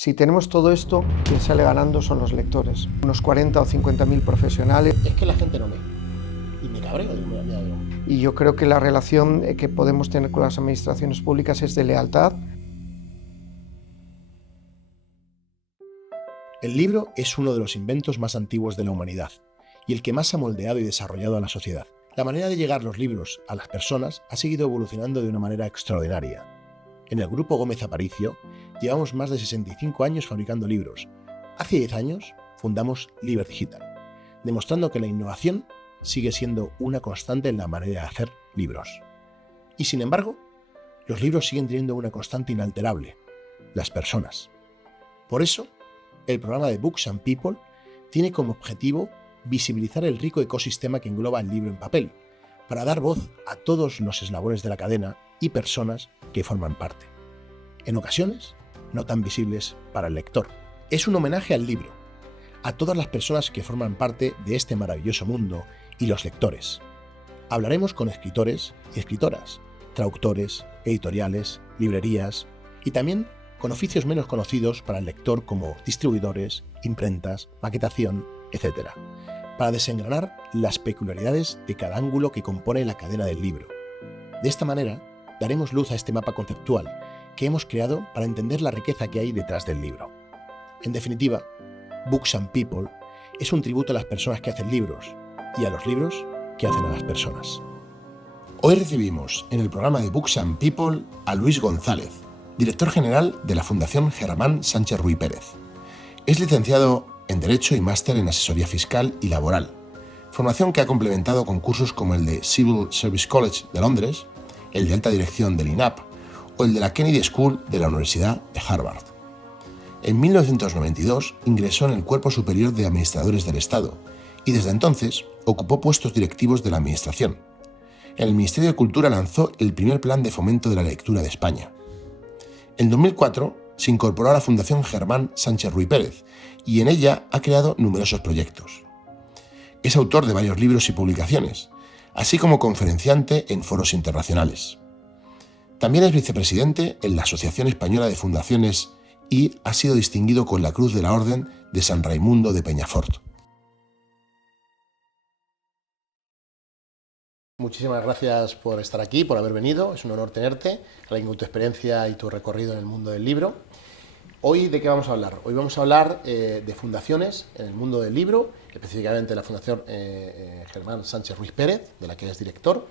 Si tenemos todo esto, quien sale ganando son los lectores. Unos 40 o 50.000 profesionales. Es que la gente no lee. Y me cabreo, digo. Y yo creo que la relación que podemos tener con las administraciones públicas es de lealtad. El libro es uno de los inventos más antiguos de la humanidad y el que más ha moldeado y desarrollado a la sociedad. La manera de llegar los libros a las personas ha seguido evolucionando de una manera extraordinaria. En el Grupo Gómez Aparicio llevamos más de 65 años fabricando libros. Hace 10 años fundamos Liber Digital, demostrando que la innovación sigue siendo una constante en la manera de hacer libros. Y sin embargo, los libros siguen teniendo una constante inalterable: las personas. Por eso, el programa de Books and People tiene como objetivo visibilizar el rico ecosistema que engloba el libro en papel, para dar voz a todos los eslabones de la cadena y personas que forman parte. En ocasiones, no tan visibles para el lector. Es un homenaje al libro, a todas las personas que forman parte de este maravilloso mundo y los lectores. Hablaremos con escritores y escritoras, traductores, editoriales, librerías y también con oficios menos conocidos para el lector como distribuidores, imprentas, maquetación, etc., para desengranar las peculiaridades de cada ángulo que compone la cadena del libro. De esta manera, daremos luz a este mapa conceptual que hemos creado para entender la riqueza que hay detrás del libro. En definitiva, Books and People es un tributo a las personas que hacen libros y a los libros que hacen a las personas. Hoy recibimos en el programa de Books and People a Luis González, director general de la Fundación Germán Sánchez Ruy Pérez. Es licenciado en Derecho y máster en Asesoría Fiscal y Laboral, formación que ha complementado con cursos como el de Civil Service College de Londres, el de Alta Dirección del INAP o el de la Kennedy School de la Universidad de Harvard. En 1992 ingresó en el Cuerpo Superior de Administradores del Estado y desde entonces ocupó puestos directivos de la Administración. En el Ministerio de Cultura lanzó el primer plan de fomento de la lectura de España. En 2004 se incorporó a la Fundación Germán Sánchez Ruy Pérez y en ella ha creado numerosos proyectos. Es autor de varios libros y publicaciones, así como conferenciante en foros internacionales. También es vicepresidente en la Asociación Española de Fundaciones y ha sido distinguido con la Cruz de la Orden de San Raimundo de Peñafort. Muchísimas gracias por estar aquí, por haber venido. Es un honor tenerte, alguien con tu experiencia y tu recorrido en el mundo del libro. Hoy, ¿de qué vamos a hablar? Hoy vamos a hablar de fundaciones en el mundo del libro, específicamente la Fundación Germán Sánchez Ruy Pérez, de la que es director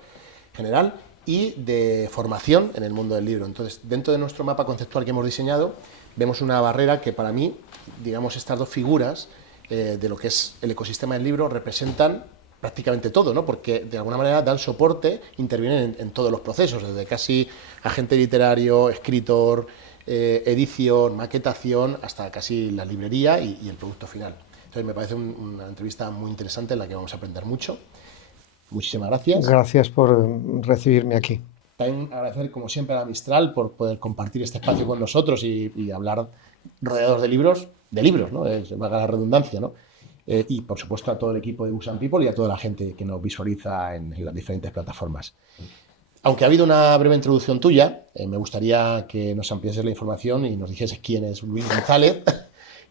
general, y de formación en el mundo del libro. Entonces, dentro de nuestro mapa conceptual que hemos diseñado, vemos una barrera que para mí, digamos, estas dos figuras de lo que es el ecosistema del libro representan prácticamente todo, ¿no? Porque de alguna manera dan soporte, intervienen en todos los procesos, desde casi agente literario, escritor, edición, maquetación, hasta casi la librería y el producto final. Entonces me parece una entrevista muy interesante en la que vamos a aprender mucho. Muchísimas gracias. Gracias por recibirme aquí. También agradecer, como siempre, a la Mistral por poder compartir este espacio con nosotros y hablar rodeados de libros, ¿no? Valga la redundancia, ¿no? Y, por supuesto, a todo el equipo de Books and People y a toda la gente que nos visualiza en las diferentes plataformas. Aunque ha habido una breve introducción tuya, me gustaría que nos ampliases la información y nos dijeses quién es Luis González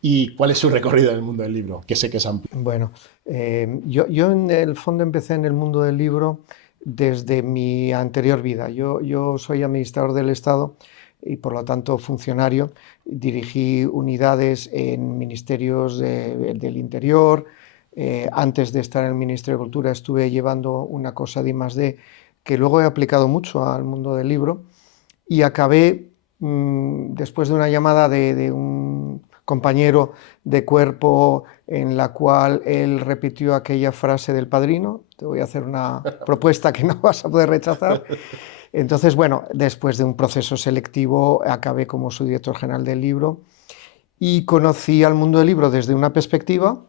y cuál es su recorrido en el mundo del libro, que sé que es amplio. Bueno, yo en el fondo empecé en el mundo del libro desde mi anterior vida. Yo soy administrador del Estado y por lo tanto funcionario. Dirigí unidades en ministerios del Interior. Antes de estar en el Ministerio de Cultura estuve llevando una cosa de I+D que luego he aplicado mucho al mundo del libro y acabé, después de una llamada de un compañero de cuerpo en la cual él repitió aquella frase del Padrino: te voy a hacer una propuesta que no vas a poder rechazar. Entonces, bueno, después de un proceso selectivo acabé como subdirector general del libro y conocí al mundo del libro desde una perspectiva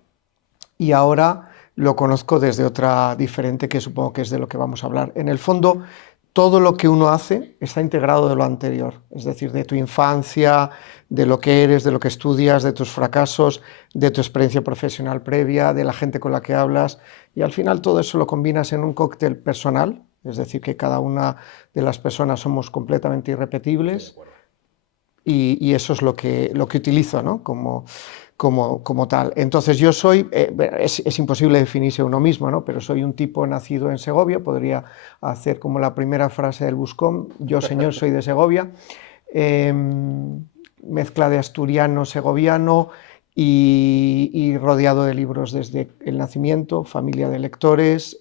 y ahora lo conozco desde otra diferente, que supongo que es de lo que vamos a hablar. En el fondo, todo lo que uno hace está integrado de lo anterior, es decir, de tu infancia, de lo que eres, de lo que estudias, de tus fracasos, de tu experiencia profesional previa, de la gente con la que hablas, y al final todo eso lo combinas en un cóctel personal, es decir, que cada una de las personas somos completamente irrepetibles, y eso es lo que utilizo, ¿no? Como tal. Entonces yo soy, es imposible definirse uno mismo, ¿no? Pero soy un tipo nacido en Segovia, podría hacer como la primera frase del Buscón, yo señor soy de Segovia, mezcla de asturiano, segoviano y rodeado de libros desde el nacimiento, familia de lectores,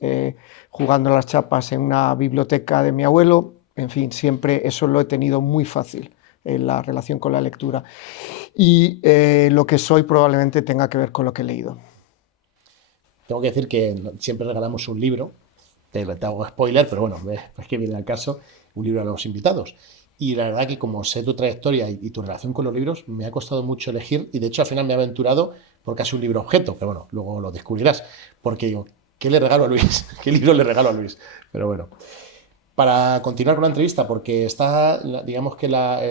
jugando las chapas en una biblioteca de mi abuelo, en fin, siempre eso lo he tenido muy fácil en la relación con la lectura. Y lo que soy probablemente tenga que ver con lo que he leído. Tengo que decir que siempre regalamos un libro, te hago spoiler, pero bueno, es que viene al caso, un libro a los invitados. Y la verdad que como sé tu trayectoria y tu relación con los libros, me ha costado mucho elegir y de hecho al final me he aventurado por casi un libro objeto, pero bueno, luego lo descubrirás, porque digo, ¿qué le regalo a Luis? ¿Qué libro le regalo a Luis? Pero bueno, para continuar con la entrevista, porque está, digamos que la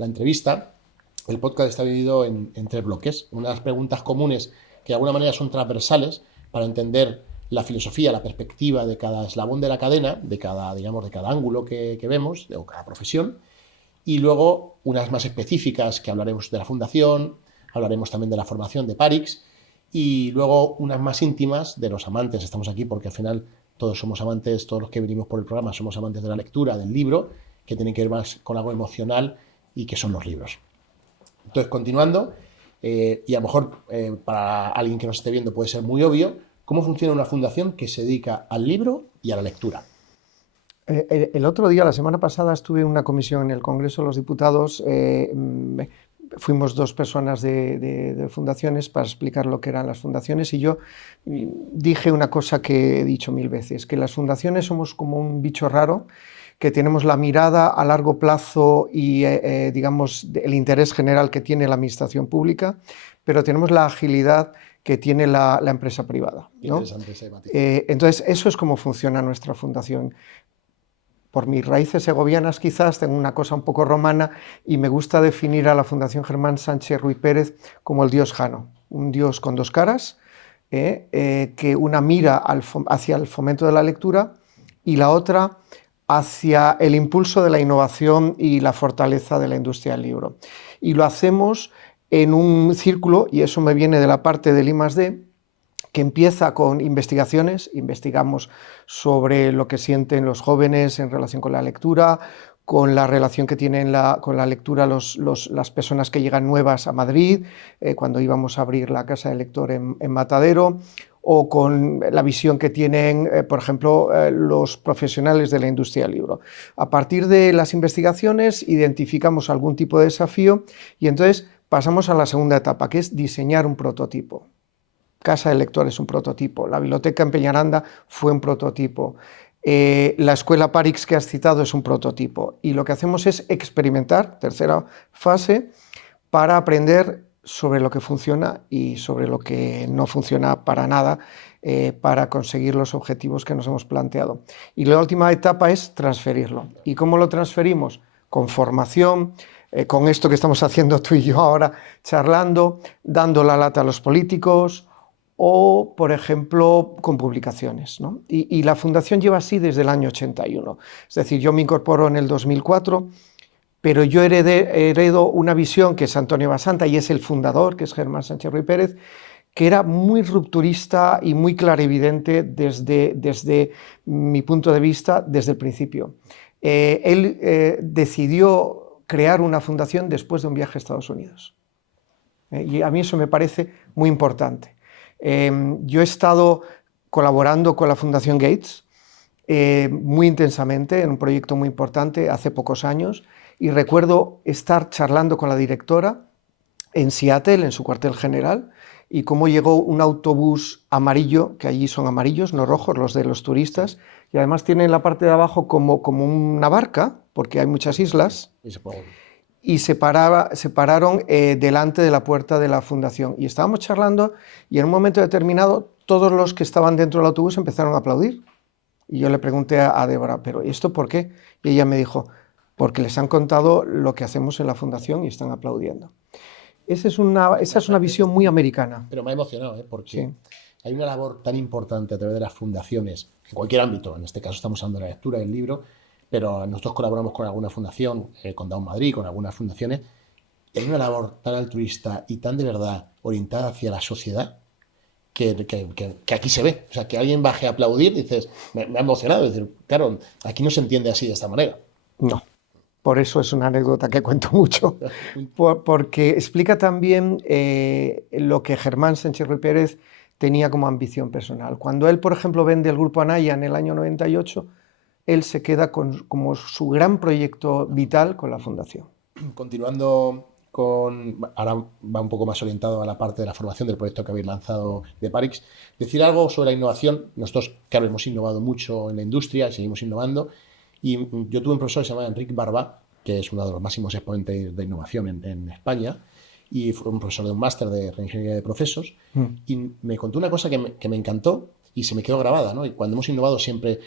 entrevista, el podcast está dividido en tres bloques. Unas preguntas comunes que de alguna manera son transversales para entender la filosofía, la perspectiva de cada eslabón de la cadena, de cada, digamos, de cada ángulo que vemos, o cada profesión. Y luego unas más específicas que hablaremos de la fundación, hablaremos también de la formación de Parix y luego unas más íntimas de los amantes. Estamos aquí porque al final todos somos amantes, todos los que venimos por el programa somos amantes de la lectura, del libro, que tienen que ver más con algo emocional y que son los libros. Entonces, continuando, y a lo mejor para alguien que nos esté viendo puede ser muy obvio, ¿cómo funciona una fundación que se dedica al libro y a la lectura? El otro día, la semana pasada, estuve en una comisión en el Congreso de los Diputados. Fuimos dos personas de fundaciones para explicar lo que eran las fundaciones y yo dije una cosa que he dicho mil veces, que las fundaciones somos como un bicho raro, que tenemos la mirada a largo plazo y, digamos, el interés general que tiene la administración pública, pero tenemos la agilidad que tiene la empresa privada, ¿no? Interesante ese matiz. Entonces, eso es cómo funciona nuestra fundación. Por mis raíces segovianas quizás, tengo una cosa un poco romana y me gusta definir a la Fundación Germán Sánchez Ruy Pérez como el dios Jano, un dios con dos caras, que una mira hacia el fomento de la lectura y la otra hacia el impulso de la innovación y la fortaleza de la industria del libro. Y lo hacemos en un círculo, y eso me viene de la parte del I+D, que empieza con investigaciones, investigamos sobre lo que sienten los jóvenes en relación con la lectura, con la relación que tienen con la lectura las personas que llegan nuevas a Madrid, cuando íbamos a abrir la Casa del Lector en Matadero, o con la visión que tienen, por ejemplo, los profesionales de la industria del libro. A partir de las investigaciones identificamos algún tipo de desafío y entonces pasamos a la segunda etapa, que es diseñar un prototipo. Casa del Lector es un prototipo, la biblioteca en Peñaranda fue un prototipo, la escuela Parix que has citado es un prototipo y lo que hacemos es experimentar, tercera fase, para aprender sobre lo que funciona y sobre lo que no funciona para nada, para conseguir los objetivos que nos hemos planteado. Y la última etapa es transferirlo. ¿Y cómo lo transferimos? Con formación, con esto que estamos haciendo tú y yo ahora, charlando, dando la lata a los políticos, o, por ejemplo, con publicaciones, ¿no? Y la fundación lleva así desde el año 81. Es decir, yo me incorporo en el 2004, pero yo heredo una visión que es Antonio Basanta y es el fundador, que es Germán Sánchez Ruy Pérez, que era muy rupturista y muy clarividente desde mi punto de vista, desde el principio. Él decidió crear una fundación después de un viaje a Estados Unidos. Y a mí eso me parece muy importante. Yo he estado colaborando con la Fundación Gates muy intensamente en un proyecto muy importante hace pocos años y recuerdo estar charlando con la directora en Seattle, en su cuartel general, y cómo llegó un autobús amarillo, que allí son amarillos, no rojos, los de los turistas, y además tienen en la parte de abajo como una barca, porque hay muchas islas, y se pararon delante de la puerta de la fundación. Y estábamos charlando y en un momento determinado todos los que estaban dentro del autobús empezaron a aplaudir. Y yo le pregunté a Débora, ¿pero esto por qué? Y ella me dijo, porque les han contado lo que hacemos en la fundación y están aplaudiendo. Esa es una visión muy americana. Pero me ha emocionado, porque sí. Hay una labor tan importante a través de las fundaciones, en cualquier ámbito, en este caso estamos hablando de la lectura del libro, pero nosotros colaboramos con alguna fundación, con Down Madrid, con algunas fundaciones, y hay una labor tan altruista y tan de verdad orientada hacia la sociedad que aquí se ve. O sea, que alguien baje a aplaudir, dices, me ha emocionado. Es decir, claro, aquí no se entiende así de esta manera. No, por eso es una anécdota que cuento mucho, porque explica también lo que Germán Sánchez Ruiz Pérez tenía como ambición personal. Cuando él, por ejemplo, vende el Grupo Anaya en el año 98, él se queda como su gran proyecto vital con la fundación. Continuando ahora va un poco más orientado a la parte de la formación del proyecto que habéis lanzado de Parix, decir algo sobre la innovación. Nosotros, claro, hemos innovado mucho en la industria y seguimos innovando. Y yo tuve un profesor que se llama Enric Barbá, que es uno de los máximos exponentes de innovación en España, y fue un profesor de un máster de reingeniería de procesos, y me contó una cosa que me encantó y se me quedó grabada, ¿no? Y cuando hemos innovado siempre,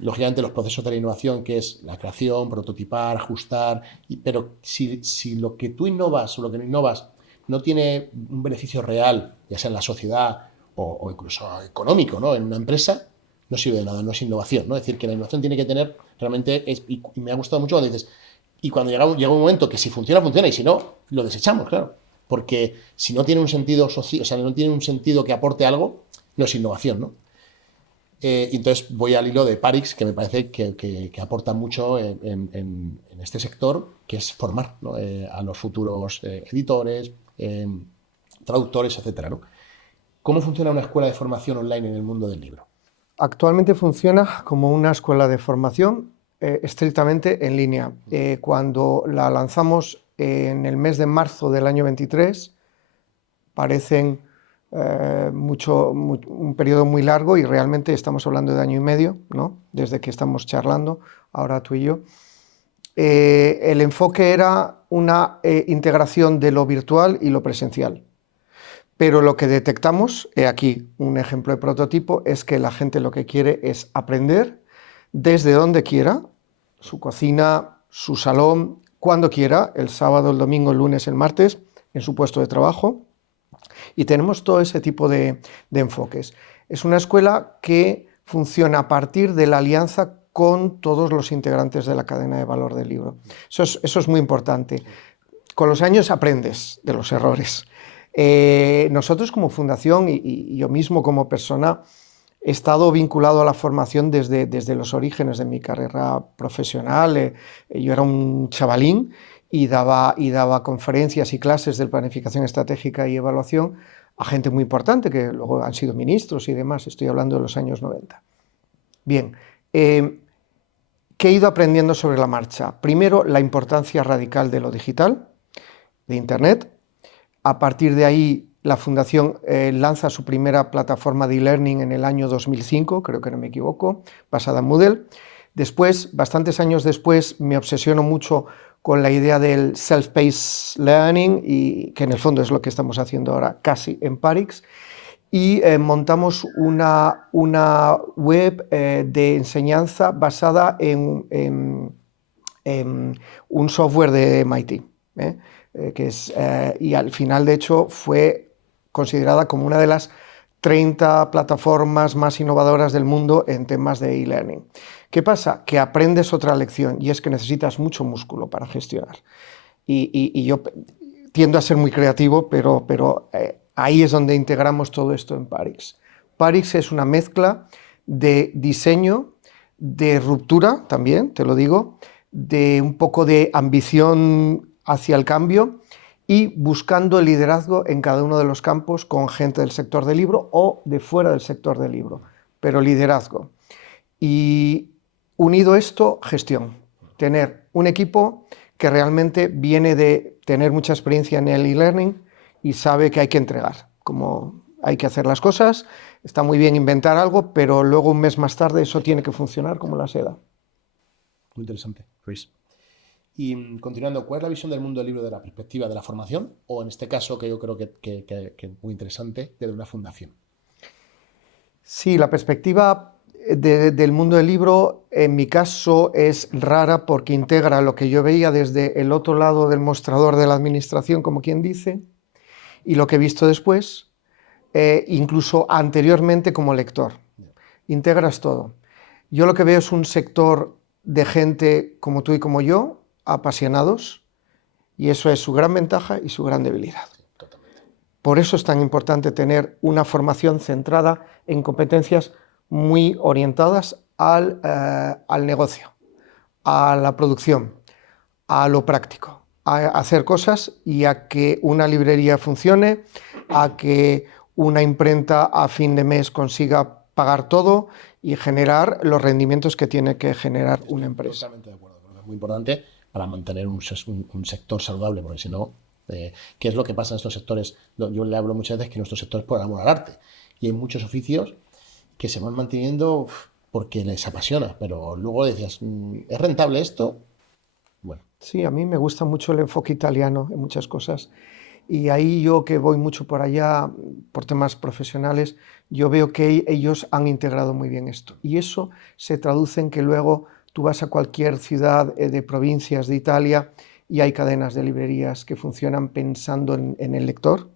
lógicamente, los procesos de la innovación, que es la creación, prototipar, ajustar, pero si lo que tú innovas o lo que no innovas no tiene un beneficio real, ya sea en la sociedad o incluso económico, ¿no? En una empresa, no sirve de nada, no es innovación, ¿no? Es decir, que la innovación tiene que tener realmente, y me ha gustado mucho cuando dices, y cuando llega un momento que si funciona, funciona, y si no, lo desechamos, claro. Porque si no tiene un sentido social, o sea, no tiene un sentido que aporte algo, no es innovación, ¿no? Entonces voy al hilo de Parix, que me parece que aporta mucho en este sector, que es formar, ¿no? A los futuros editores, traductores, etcétera, ¿no? ¿Cómo funciona una escuela de formación online en el mundo del libro? Actualmente funciona como una escuela de formación estrictamente en línea. Cuando la lanzamos en el mes de marzo del año 23, parecen un periodo muy largo y realmente estamos hablando de año y medio, ¿no? Desde que estamos charlando, ahora tú y yo. El enfoque era una integración de lo virtual y lo presencial. Pero lo que detectamos, he aquí un ejemplo de prototipo, es que la gente lo que quiere es aprender desde donde quiera, su cocina, su salón, cuando quiera, el sábado, el domingo, el lunes, el martes, en su puesto de trabajo. Y tenemos todo ese tipo de enfoques. Es una escuela que funciona a partir de la alianza con todos los integrantes de la cadena de valor del libro. Eso es muy importante. Con los años aprendes de los errores. Nosotros como fundación y yo mismo como persona he estado vinculado a la formación desde los orígenes de mi carrera profesional. Yo era un chavalín y daba conferencias y clases de planificación estratégica y evaluación a gente muy importante que luego han sido ministros y demás. Estoy hablando de los años 90. Bien, ¿qué he ido aprendiendo sobre la marcha? Primero, la importancia radical de lo digital, de Internet. A partir de ahí, la Fundación lanza su primera plataforma de e-learning en el año 2005, creo que no me equivoco, basada en Moodle. Después, bastantes años después, me obsesiono mucho con la idea del self-paced learning, y que en el fondo es lo que estamos haciendo ahora casi en Parix. Y montamos una web de enseñanza basada en un software de MIT. Y al final, de hecho, fue considerada como una de las 30 plataformas más innovadoras del mundo en temas de e-learning. ¿Qué pasa? Que aprendes otra lección, y es que necesitas mucho músculo para gestionar. Y yo tiendo a ser muy creativo, pero ahí es donde integramos todo esto en Parix. Parix es una mezcla de diseño, de ruptura también, te lo digo, de un poco de ambición hacia el cambio y buscando el liderazgo en cada uno de los campos con gente del sector del libro o de fuera del sector del libro, pero liderazgo. Y unido esto, gestión. Tener un equipo que realmente viene de tener mucha experiencia en el e-learning y sabe que hay que entregar, como hay que hacer las cosas. Está muy bien inventar algo, pero luego un mes más tarde eso tiene que funcionar como la seda. Muy interesante, Luis. Y continuando, ¿cuál es la visión del mundo del libro desde la perspectiva de la formación? O en este caso, que yo creo que es muy interesante, desde una fundación. Sí, la perspectiva del mundo del libro, en mi caso, es rara porque integra lo que yo veía desde el otro lado del mostrador de la administración, como quien dice, y lo que he visto después, incluso anteriormente como lector. Integras todo. Yo lo que veo es un sector de gente como tú y como yo, apasionados, y eso es su gran ventaja y su gran debilidad. Por eso es tan importante tener una formación centrada en competencias muy orientadas al negocio, a la producción, a lo práctico, a hacer cosas y a que una librería funcione, a que una imprenta a fin de mes consiga pagar todo y generar los rendimientos que tiene que generar una empresa. Totalmente de acuerdo, creo que es muy importante para mantener un sector saludable, porque si no, ¿qué es lo que pasa en estos sectores? Yo le hablo muchas veces que nuestro sector es por amor al arte, y hay muchos oficios que se van manteniendo porque les apasiona, pero luego decías, ¿es rentable esto? Bueno. Sí, a mí me gusta mucho el enfoque italiano en muchas cosas. Y ahí yo que voy mucho por allá por temas profesionales, yo veo que ellos han integrado muy bien esto. Y eso se traduce en que luego tú vas a cualquier ciudad de provincias de Italia y hay cadenas de librerías que funcionan pensando en el lector.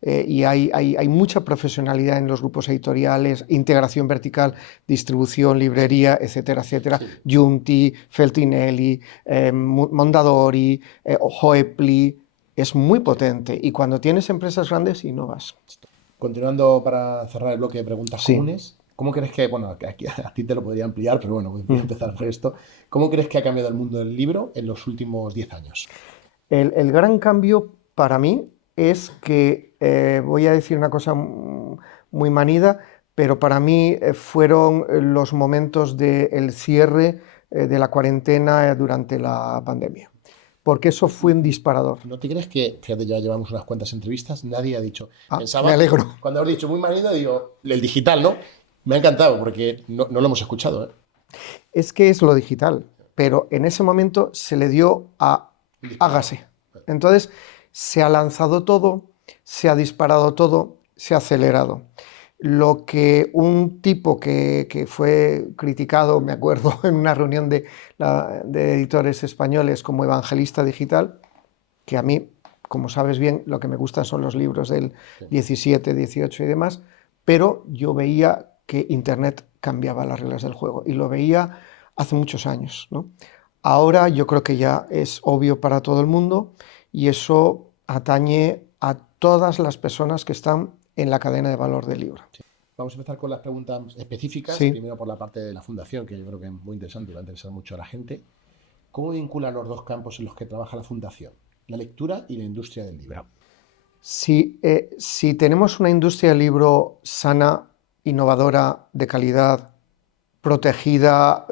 Y hay mucha profesionalidad en los grupos editoriales, integración vertical, distribución, librería, etcétera, etcétera. Sí. Giunti, Feltinelli, Mondadori, Hoepli. Es muy potente y cuando tienes empresas grandes innovas. Continuando para cerrar el bloque de preguntas comunes, ¿cómo crees que, bueno, aquí a ti te lo podría ampliar, pero bueno, voy a empezar por esto. ¿Cómo crees que ha cambiado el mundo del libro en los últimos 10 años? El gran cambio para mí es que, voy a decir una cosa muy manida, pero para mí fueron los momentos del cierre de la cuarentena durante la pandemia. Porque eso fue un disparador. ¿No te crees que, fíjate, ya llevamos unas cuantas entrevistas, nadie ha dicho, pensaba, me alegro. Cuando has dicho muy manido, digo, el digital, ¿no? Me ha encantado porque no lo hemos escuchado, ¿eh? Es que es lo digital, pero en ese momento se le dio a hágase. Entonces se ha lanzado todo, se ha disparado todo, se ha acelerado. Lo que un tipo que fue criticado, me acuerdo, en una reunión de editores españoles como evangelista digital, que a mí, como sabes bien, lo que me gustan son los libros del 17, 18 y demás, pero yo veía que Internet cambiaba las reglas del juego y lo veía hace muchos años, ¿no? Ahora yo creo que ya es obvio para todo el mundo y eso atañe a todas las personas que están en la cadena de valor del libro. Sí. Vamos a empezar con las preguntas específicas, primero por la parte de la fundación, que yo creo que es muy interesante y va a interesar mucho a la gente. ¿Cómo vinculan los dos campos en los que trabaja la fundación? La lectura y la industria del libro. Si tenemos una industria del libro sana, innovadora, de calidad, protegida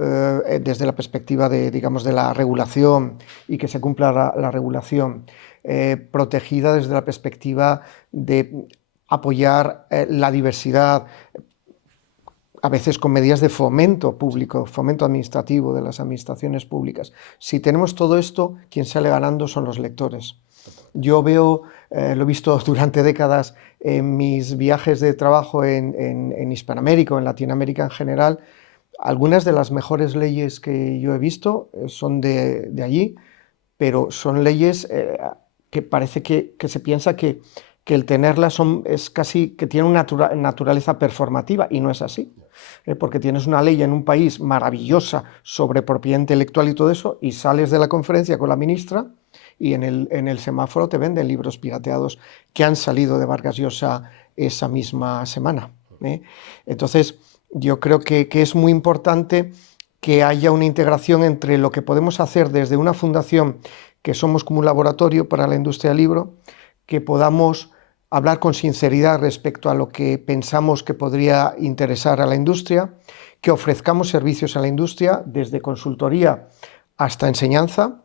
desde la perspectiva de, digamos, de la regulación y que se cumpla la regulación, protegida desde la perspectiva de apoyar la diversidad, a veces con medidas de fomento público, fomento administrativo de las administraciones públicas. Si tenemos todo esto, quien sale ganando son los lectores. Yo veo, lo he visto durante décadas en mis viajes de trabajo en Hispanoamérica o en Latinoamérica en general, algunas de las mejores leyes que yo he visto son de allí, pero son leyes que parece que se piensa que el tenerlas es casi que tiene una naturaleza performativa y no es así. Porque tienes una ley en un país maravillosa sobre propiedad intelectual y todo eso y sales de la conferencia con la ministra y en el semáforo te venden libros pirateados que han salido de Vargas Llosa esa misma semana. Entonces yo creo que es muy importante que haya una integración entre lo que podemos hacer desde una fundación, que somos como un laboratorio para la industria del libro, que podamos hablar con sinceridad respecto a lo que pensamos que podría interesar a la industria, que ofrezcamos servicios a la industria desde consultoría hasta enseñanza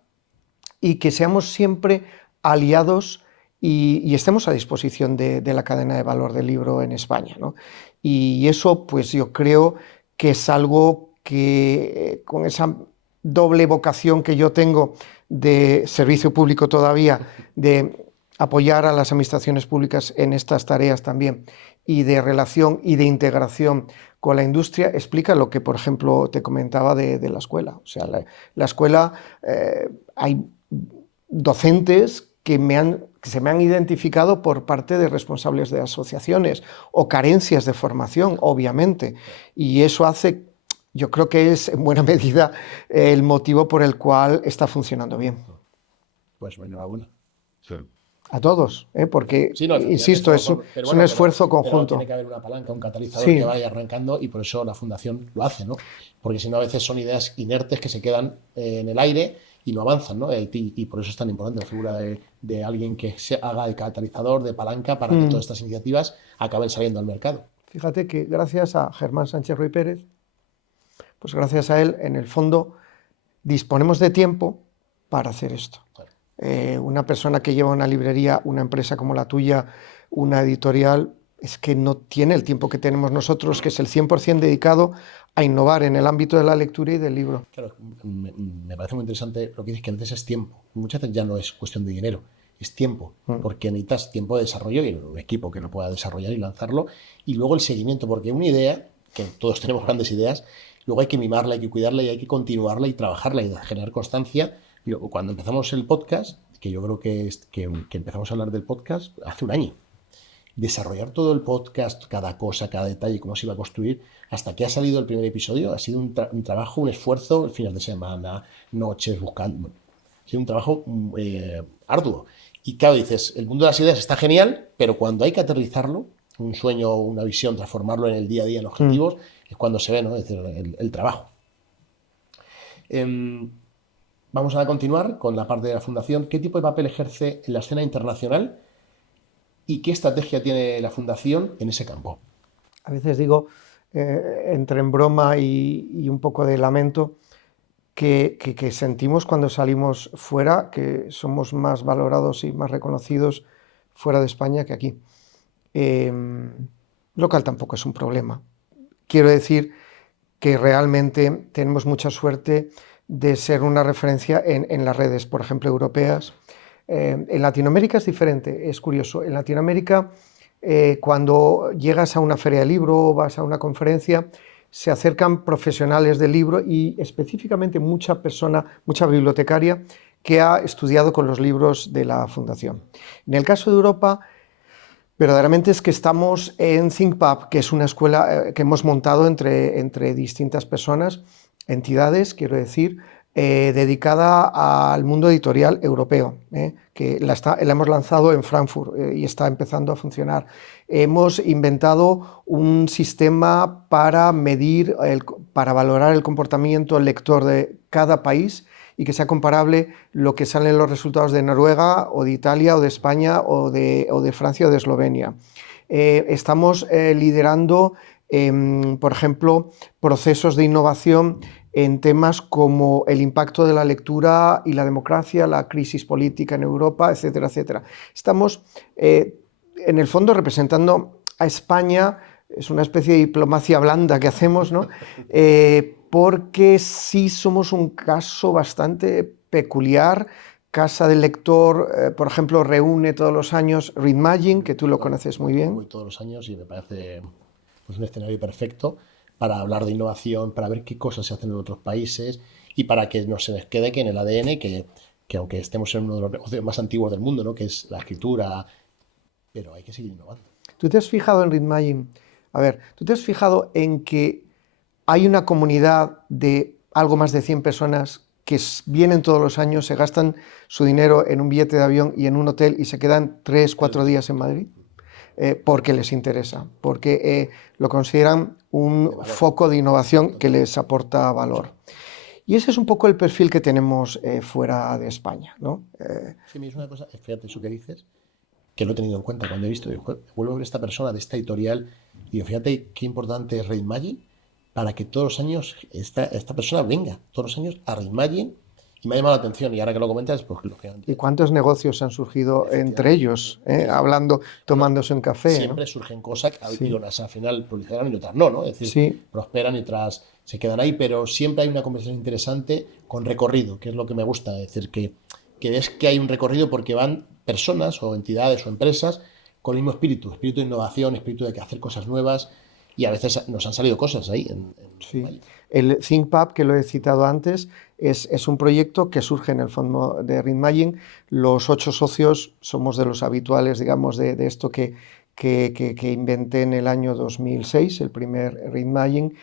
y que seamos siempre aliados y estemos a disposición de la cadena de valor del libro en España, ¿no? Y eso pues yo creo que es algo que con esa doble vocación que yo tengo de servicio público todavía, de apoyar a las administraciones públicas en estas tareas también y de relación y de integración con la industria, explica lo que, por ejemplo, te comentaba de la escuela. O sea, la escuela, hay docentes que se me han identificado por parte de responsables de asociaciones o carencias de formación, obviamente, y eso hace yo creo que es en buena medida el motivo por el cual está funcionando bien. Pues enhorabuena. Sí. A todos, porque, Sí, no, insisto, es un esfuerzo pero conjunto. tiene que haber una palanca, un catalizador Sí. que vaya arrancando y por eso la fundación lo hace, ¿no? Porque si no, a veces son ideas inertes que se quedan en el aire y no avanzan, ¿no? Y por eso es tan importante la figura de alguien que se haga de catalizador, de palanca, para que todas estas iniciativas acaben saliendo al mercado. Fíjate que gracias a Germán Sánchez Ruy Pérez, pues gracias a él, en el fondo, disponemos de tiempo para hacer esto. Claro. Una persona que lleva una librería, una empresa como la tuya, una editorial, es que no tiene el tiempo que tenemos nosotros, que es el 100% dedicado a innovar en el ámbito de la lectura y del libro. Claro, me parece muy interesante lo que dices, que antes es tiempo. Muchas veces ya no es cuestión de dinero, es tiempo, porque necesitas tiempo de desarrollo y un equipo que lo pueda desarrollar y lanzarlo, y luego el seguimiento, porque una idea, que todos tenemos grandes ideas, luego hay que mimarla, hay que cuidarla y hay que continuarla y trabajarla y generar constancia. Cuando empezamos el podcast, que yo creo que empezamos a hablar del podcast hace un año, desarrollar todo el podcast, cada cosa, cada detalle, cómo se iba a construir, hasta que ha salido el primer episodio, ha sido un trabajo, un esfuerzo, fines de semana, noches, buscando. Bueno, ha sido un trabajo arduo. Y claro, dices, el mundo de las ideas está genial, pero cuando hay que aterrizarlo, un sueño, una visión, transformarlo en el día a día, en objetivos, es cuando se ve, ¿no? Es decir, el trabajo. Vamos a continuar con la parte de la fundación. ¿Qué tipo de papel ejerce en la escena internacional y qué estrategia tiene la fundación en ese campo? A veces digo, entre en broma y un poco de lamento, que sentimos cuando salimos fuera, que somos más valorados y más reconocidos fuera de España que aquí. Local tampoco es un problema. Quiero decir que realmente tenemos mucha suerte de ser una referencia en las redes, por ejemplo, europeas. En Latinoamérica es diferente, es curioso. En Latinoamérica, cuando llegas a una feria de libro o vas a una conferencia, se acercan profesionales del libro y específicamente mucha bibliotecaria que ha estudiado con los libros de la Fundación. En el caso de Europa, verdaderamente es que estamos en ThinkPub, que es una escuela que hemos montado entre distintas personas, entidades, quiero decir, dedicada al mundo editorial europeo, que la hemos lanzado en Frankfurt y está empezando a funcionar. Hemos inventado un sistema para medir, para valorar el comportamiento lector de cada país y que sea comparable lo que salen los resultados de Noruega o de Italia o de España o de Francia o de Eslovenia. Estamos liderando, por ejemplo, procesos de innovación en temas como el impacto de la lectura y la democracia, la crisis política en Europa, etcétera, etcétera. Estamos, en el fondo, representando a España, es una especie de diplomacia blanda que hacemos, ¿no? Porque sí somos un caso bastante peculiar. Casa del Lector, por ejemplo, reúne todos los años Readmagine, que tú lo conoces muy bien. Voy todos los años y me parece pues, un escenario perfecto para hablar de innovación, para ver qué cosas se hacen en otros países y para que no se nos quede que en el ADN, que aunque estemos en uno de los negocios más antiguos del mundo, ¿no? Que es la escritura, pero hay que seguir innovando. ¿Tú te has fijado en Readmagine? A ver, ¿tú te has fijado en que hay una comunidad de algo más de 100 personas que vienen todos los años, se gastan su dinero en un billete de avión y en un hotel y se quedan 3, 4 días en Madrid? Porque les interesa, porque lo consideran un foco de innovación que les aporta valor. Y ese es un poco el perfil que tenemos fuera de España, ¿no? Sí, es una cosa, fíjate eso que dices, que lo he tenido en cuenta cuando he visto, vuelvo a ver esta persona de esta editorial y fíjate qué importante es Readmagine para que todos los años esta persona venga todos los años a Readmagine. Y me ha llamado la atención, y ahora que lo comentas, pues lógicamente. ¿Y cuántos negocios han surgido entre ellos, hablando, tomándose un café? Siempre, ¿no? Surgen cosas que unas al final proliferan y otras no, ¿no? Es decir, prosperan y otras se quedan ahí, pero siempre hay una conversación interesante con recorrido, que es lo que me gusta. Es decir, que ves que hay un recorrido porque van personas o entidades o empresas con el mismo espíritu de innovación, espíritu de hacer cosas nuevas. Y a veces nos han salido cosas ahí. Sí. El ThinkPub, que lo he citado antes, es un proyecto que surge en el fondo de Readmagine. Los 8 socios somos de los habituales, digamos, de esto que inventé en el año 2006, el primer Readmagine.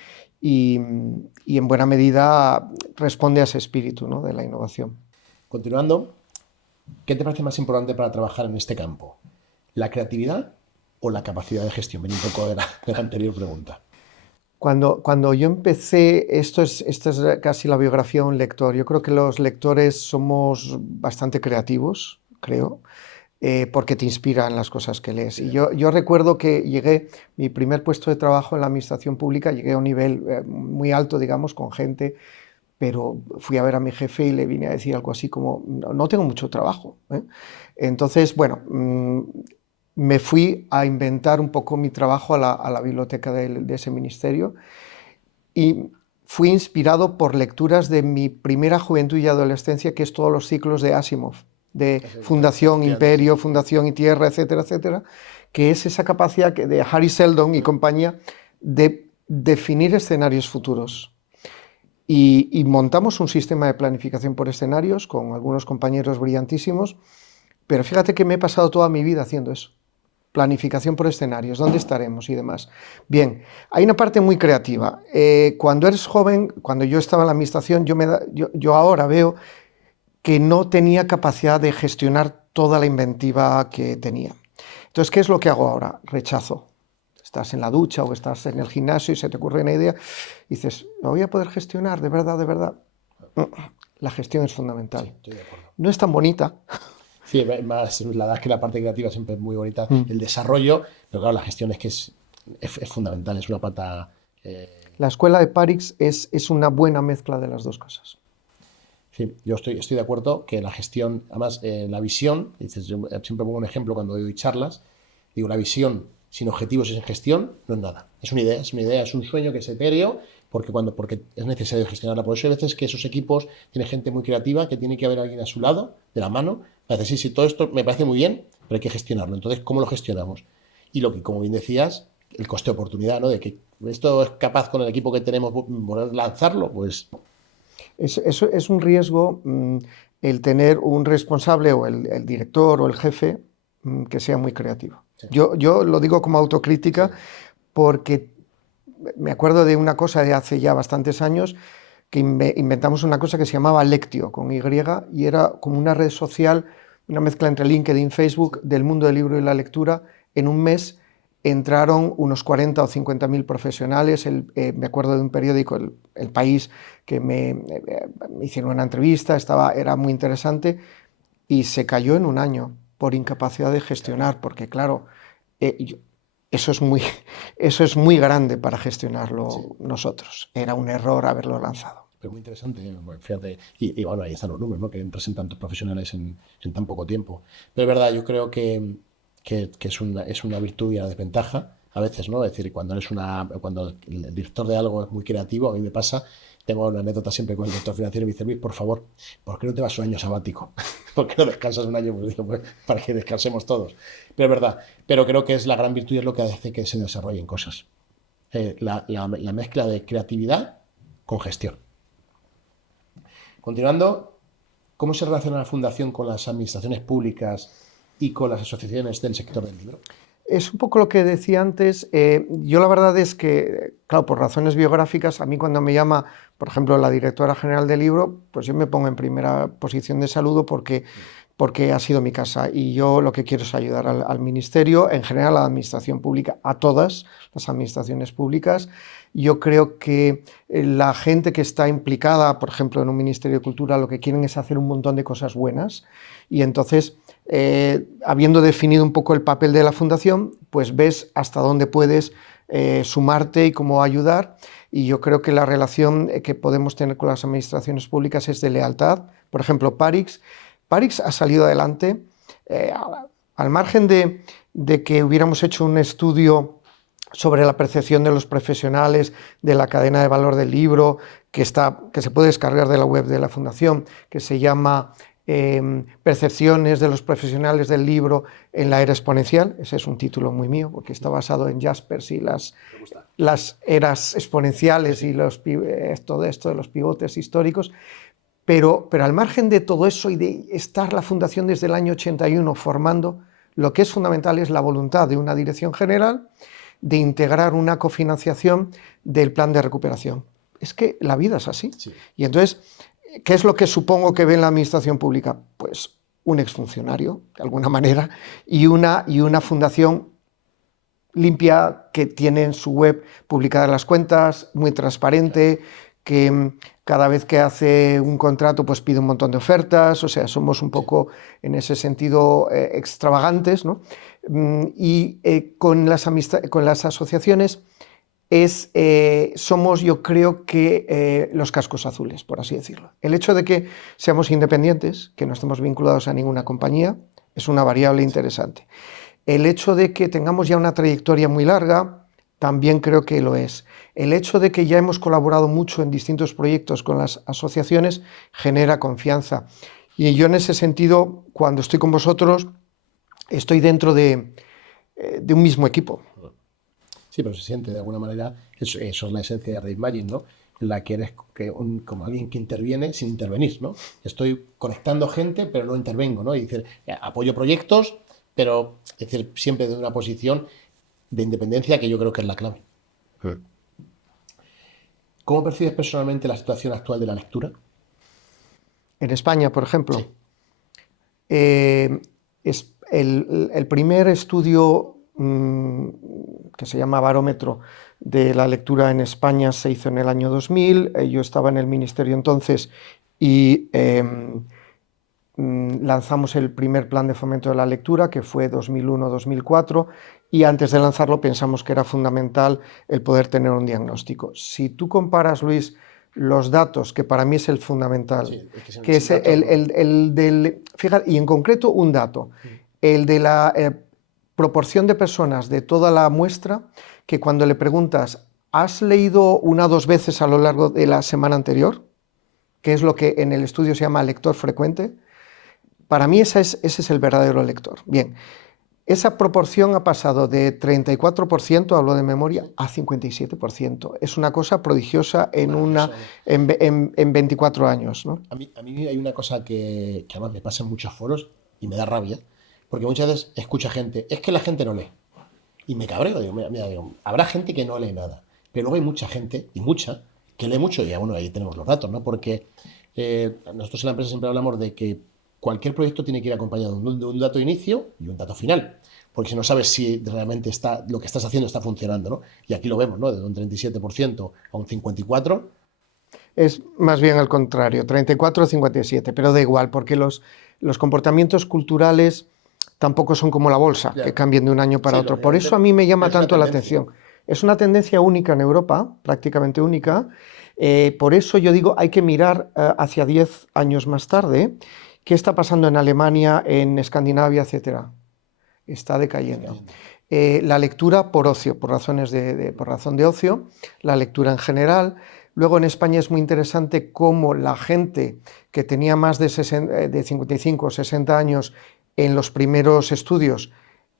y, y en buena medida responde a ese espíritu, ¿no?, de la innovación. Continuando, ¿qué te parece más importante para trabajar en este campo? ¿La creatividad o la capacidad de gestión? Viene un poco de la anterior pregunta. Cuando yo empecé, esto es casi la biografía de un lector. Yo creo que los lectores somos bastante creativos, creo, porque te inspiran las cosas que lees. Y yo recuerdo que mi primer puesto de trabajo en la administración pública, llegué a un nivel muy alto, digamos, con gente, pero fui a ver a mi jefe y le vine a decir algo así como, no tengo mucho trabajo, ¿eh? Entonces, bueno, me fui a inventar un poco mi trabajo a la biblioteca de ese ministerio y fui inspirado por lecturas de mi primera juventud y adolescencia, que es todos los ciclos de Asimov, de Fundación, Imperio, Fundación y Tierra, etcétera, etcétera, que es esa capacidad de Harry Seldon y compañía de definir escenarios futuros. Y montamos un sistema de planificación por escenarios con algunos compañeros brillantísimos, pero fíjate que me he pasado toda mi vida haciendo eso. Planificación por escenarios, dónde estaremos y demás. Bien, hay una parte muy creativa. Cuando eres joven, cuando yo estaba en la administración, yo ahora veo que no tenía capacidad de gestionar toda la inventiva que tenía. Entonces, ¿qué es lo que hago ahora? Rechazo. Estás en la ducha o estás en el gimnasio y se te ocurre una idea y dices, ¿lo voy a poder gestionar de verdad, de verdad? La gestión es fundamental. Sí, estoy de acuerdo. No es tan bonita. Sí, más, la verdad es que la parte creativa siempre es muy bonita, el desarrollo, pero claro, la gestión es que es fundamental, es una pata... La escuela de Parix es una buena mezcla de las dos cosas. Sí, yo estoy de acuerdo que la gestión, además la visión, dices, yo siempre pongo un ejemplo cuando doy charlas, digo, la visión sin objetivos y sin gestión no es nada, es una idea, es un sueño que es etéreo, porque es necesario gestionarla. Por eso hay veces que esos equipos tienen gente muy creativa, que tiene que haber alguien a su lado, de la mano, para decir, sí, todo esto me parece muy bien, pero hay que gestionarlo. Entonces, ¿cómo lo gestionamos? Y lo que, como bien decías, el coste de oportunidad, ¿no? De que esto es capaz con el equipo que tenemos poder lanzarlo, pues... Eso es un riesgo, el tener un responsable o el director o el jefe que sea muy creativo. Sí. Yo lo digo como autocrítica, sí, porque me acuerdo de una cosa de hace ya bastantes años, que inventamos una cosa que se llamaba Lectio, con Y, y era como una red social, una mezcla entre LinkedIn, Facebook, del mundo del libro y la lectura. En un mes entraron unos 40 o 50.000 profesionales. Me acuerdo de un periódico, El País, que me hicieron una entrevista, era muy interesante, y se cayó en un año por incapacidad de gestionar, porque claro, eso es muy grande para gestionarlo, sí, nosotros. Era un error haberlo lanzado. Pero muy interesante, fíjate, y bueno, ahí están los números, ¿no?, que entran tantos profesionales en tan poco tiempo. Pero es verdad, yo creo que es una virtud y una desventaja a veces, ¿no? Es decir, cuando el director de algo es muy creativo, a mí me pasa, tengo una anécdota siempre con el director financiero y me dice, Luis, por favor, ¿por qué no te vas un año sabático? ¿Por qué no descansas un año? Pues digo, pues, para que descansemos todos. Pero es verdad, pero creo que es la gran virtud y es lo que hace que se desarrollen cosas. La mezcla de creatividad con gestión. Continuando, ¿cómo se relaciona la Fundación con las administraciones públicas y con las asociaciones del sector del libro? Es un poco lo que decía antes. Yo la verdad es que, claro, por razones biográficas, a mí cuando me llama, por ejemplo, la directora general del libro, pues yo me pongo en primera posición de saludo porque ha sido mi casa, y yo lo que quiero es ayudar al ministerio, en general a la administración pública, a todas las administraciones públicas. Yo creo que la gente que está implicada, por ejemplo, en un Ministerio de Cultura, lo que quieren es hacer un montón de cosas buenas, y entonces, habiendo definido un poco el papel de la Fundación, pues ves hasta dónde puedes sumarte y cómo ayudar, y yo creo que la relación que podemos tener con las administraciones públicas es de lealtad. Por ejemplo, Parix ha salido adelante, al margen de que hubiéramos hecho un estudio sobre la percepción de los profesionales de la cadena de valor del libro, que se puede descargar de la web de la Fundación, que se llama Percepciones de los profesionales del libro en la era exponencial. Ese es un título muy mío, porque está basado en Jaspers y las eras exponenciales y todo esto de los pivotes históricos. Pero al margen de todo eso y de estar la Fundación desde el año 81 formando, lo que es fundamental es la voluntad de una dirección general, de integrar una cofinanciación del plan de recuperación. Es que la vida es así. Sí. Y entonces, ¿qué es lo que supongo que ve en la administración pública? Pues un exfuncionario, de alguna manera, y una fundación limpia, que tiene en su web publicadas las cuentas, muy transparente, que cada vez que hace un contrato pues pide un montón de ofertas, o sea, somos un poco en ese sentido extravagantes, ¿no? Con las asociaciones somos, yo creo que los cascos azules, por así decirlo. El hecho de que seamos independientes, que no estemos vinculados a ninguna compañía, es una variable interesante. El hecho de que tengamos ya una trayectoria muy larga, también creo que lo es. El hecho de que ya hemos colaborado mucho en distintos proyectos con las asociaciones genera confianza. Y yo en ese sentido, cuando estoy con vosotros, estoy dentro de un mismo equipo. Sí, pero se siente de alguna manera, eso es la esencia de Reimagine, ¿no? En la que eres como alguien que interviene sin intervenir, ¿no? Estoy conectando gente, pero no intervengo, ¿no? Y decir, apoyo proyectos, pero es decir, siempre desde una posición de independencia que yo creo que es la clave. ¿Cómo percibes personalmente la situación actual de la lectura? En España, por ejemplo, Sí. Es el primer estudio que se llama Barómetro de la lectura en España se hizo en el año 2000. Yo estaba en el ministerio entonces y lanzamos el primer plan de fomento de la lectura, que fue 2001-2004, y antes de lanzarlo pensamos que era fundamental el poder tener un diagnóstico. Si tú comparas, Luis, los datos, que para mí es el fundamental, Sí, que es el del, fíjate, y en concreto un dato, el de la proporción de personas de toda la muestra, que cuando le preguntas, ¿has leído una o dos veces a lo largo de la semana anterior?, que es lo que en el estudio se llama lector frecuente. Para mí ese es el verdadero lector. Bien, esa proporción ha pasado de 34%, hablo de memoria, a 57%. Es una cosa prodigiosa en 24 años, ¿no? A mí hay una cosa que además me pasa en muchos foros y me da rabia, porque muchas veces escucho a gente, es que la gente no lee. Y me cabreo, digo, mira, digo, habrá gente que no lee nada, pero luego hay mucha gente, y mucha, que lee mucho, y bueno, ahí tenemos los datos, ¿no? Porque nosotros en la empresa siempre hablamos de que cualquier proyecto tiene que ir acompañado de un dato de inicio y un dato final, porque si no sabes si realmente lo que estás haciendo está funcionando, ¿no? Y aquí lo vemos, ¿no? De un 37% a un 54%. Es más bien al contrario, 34 o 57, pero da igual, porque los comportamientos culturales tampoco son como la bolsa, que cambian de un año para otro. Por eso a mí me llama tanto la atención. Es una tendencia única en Europa, prácticamente única. Por eso yo digo, hay que mirar hacia 10 años más tarde, qué está pasando en Alemania, en Escandinavia, etcétera. Está decayendo. La lectura por ocio, por razón de ocio, la lectura en general. Luego en España es muy interesante cómo la gente que tenía más de 55 o 60 años en los primeros estudios